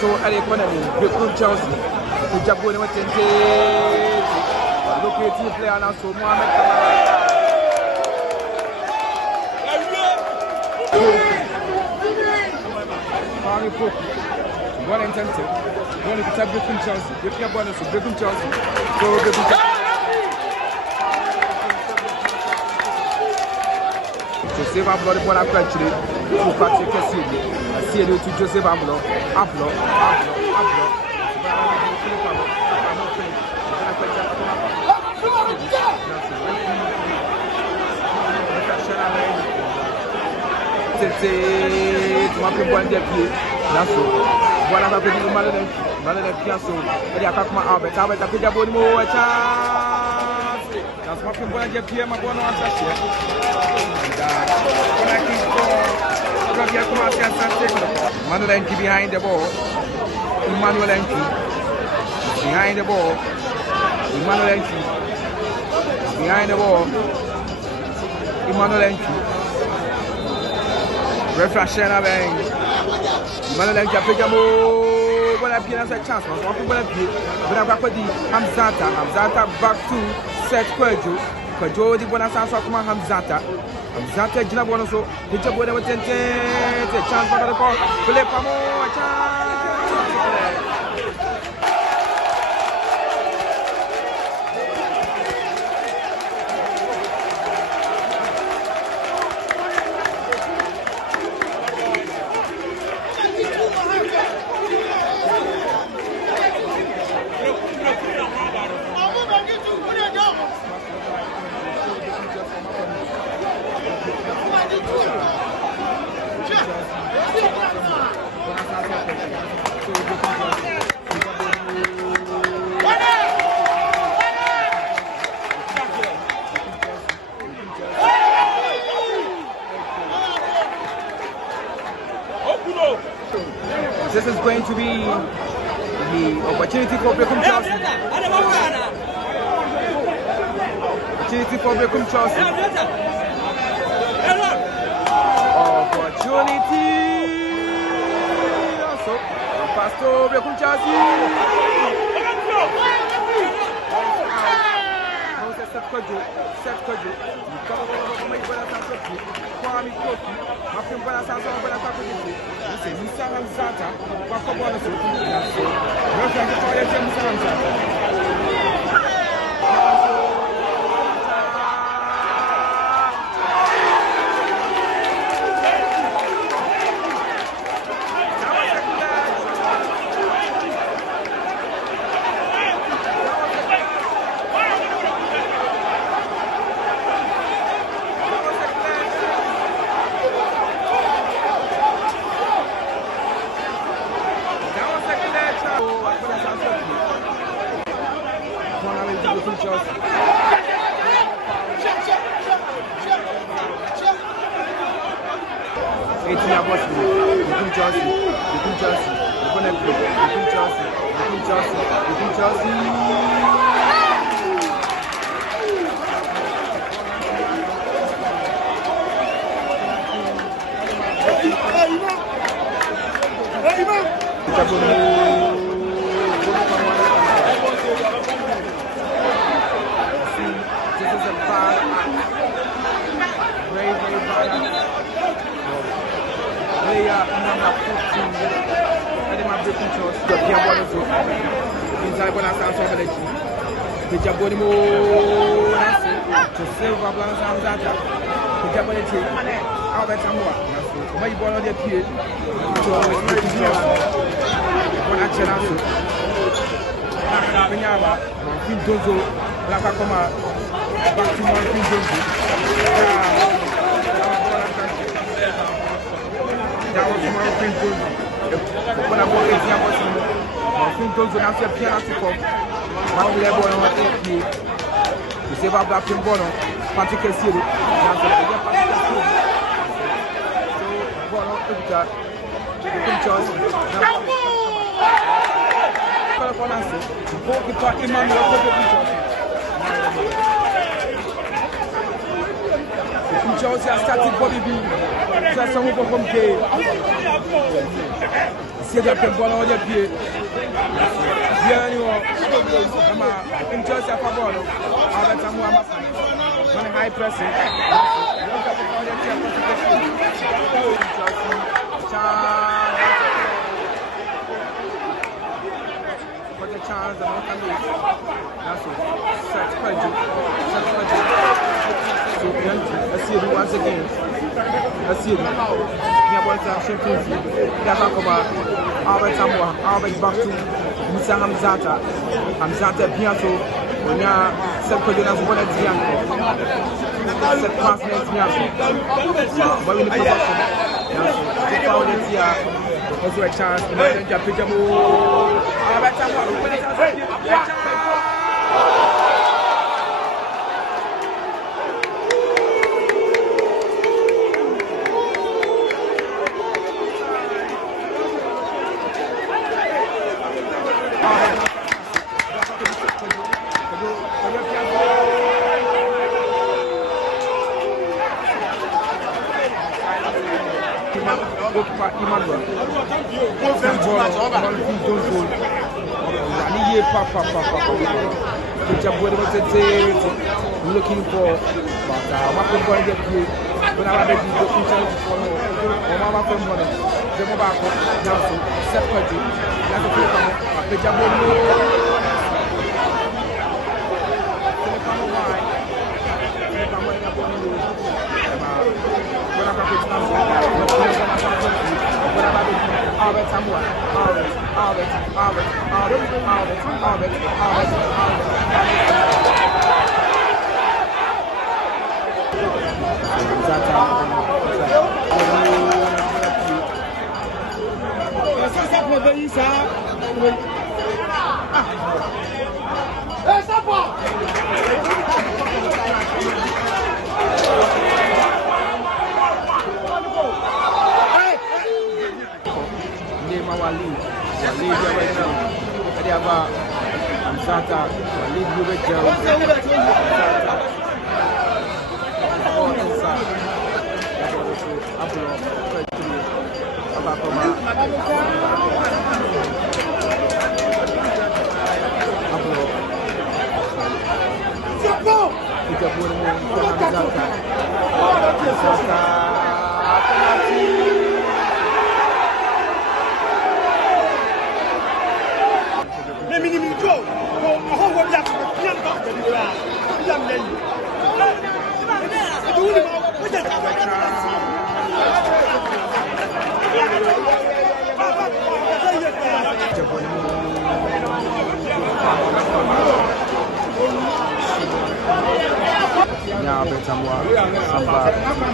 So I economy, the good Chelsea, the Japan went in locating player now, so Mohamed one intensive, one is a breaking Chelsea, breaking up one is a breaking Chelsea, so to save our blood for our country, to practice a city. See you to Joseph Amlo, Aplo. Emmanuel Enki behind the ball. Emmanuel Enki behind the ball. Emmanuel Enki behind the ball. Emmanuel Enki. Refresh bang. Emmanuel Enki apejamo. Bola pia na chance. Mas bola pia. Bola kwa di Hamzata. Hamzata back to set Kwejo. Kwejo di bola sa kuma Hamzata. Hamzata jina bola so. Hija bola watente. Chance for the call. Philip Amo. Chance. This is going to be the opportunity for Beckham Chelsea. Opportunity for Beckham Chelsea. Opportunity. So, pass to Beckham Chelsea. Set Kojo. Kwame Koki, Mafim Banasansa, this is Mr. Hamzata, Wakabona, corner with the Chelsea. 18 year boss between Chelsea, the bonnet play, between Chelsea. This is a bad act. Very bad act. Player number 14. I did my breaking choice. The Pierre Bonazo. Inside Bonazo and Sobelechi. The Jabonimo. To Silva Blanc and Zata. The Jabonete. Albert Samoa. Why you borrow the Pierre? To breaking choice. Bonachenazo. Penyaba. Martin Dozo. Lakakoma. Back to Martin Dozo. That was Martin Dozo. When I walk in here, Martin Dozo now see a piano to come. Now we have one on the to save up that Bono, Patrick City. Now for the Patrick City. So, Bono, Victor, Chelsea. Goalkeeper Emmanuel Chelsea has started Bobby B. Just some people from K. See that the ball on the pied. Bien, you are. Chelsea have a ball. On high pressing. For the chance, the most that's it. Set credit. Let's see it once again. Let's see it. Albert Samoa, Albert back to Musa Hamzata. Hamzata Piato. When you are separated as one at the end. Set pass next year. But in the position, to foul it here. Also a chance. Albert Samoa. Looking for but what can go and get you when I have to go to follow or mama from one the mobile now so separate that's a few the Jabolo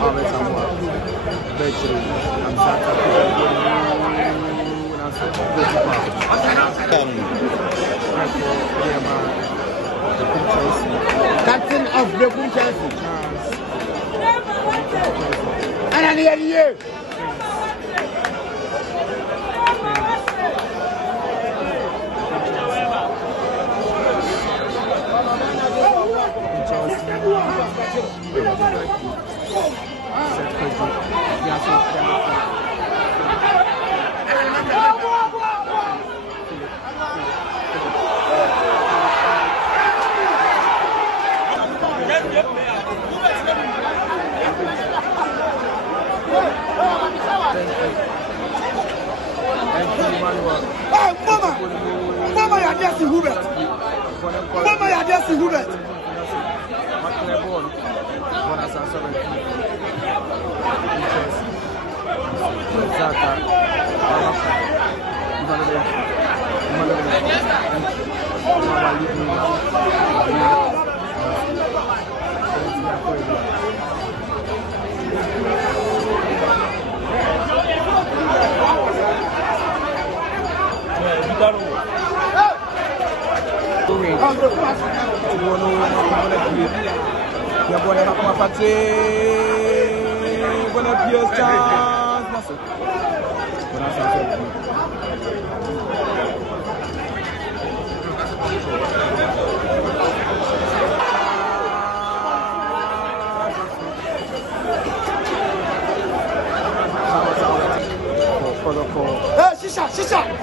Albert Samoa, Betri, Hamzata, of the good Chelsea. And I hear you. Mama, you're just Hubert. Mama, you're just Hubert. Shisha.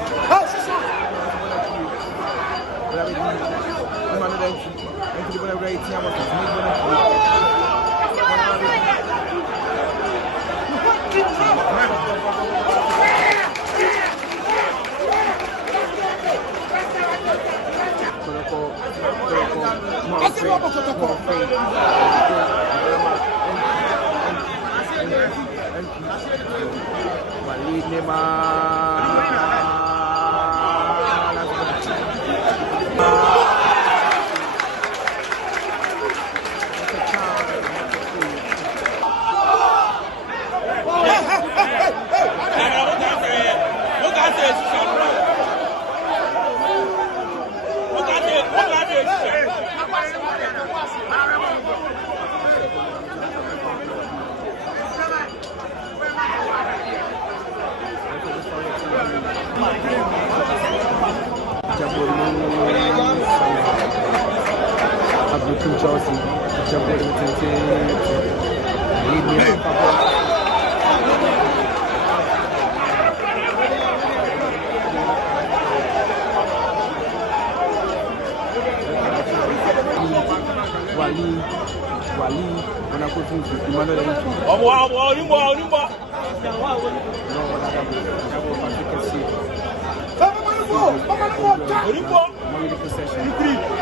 Possession.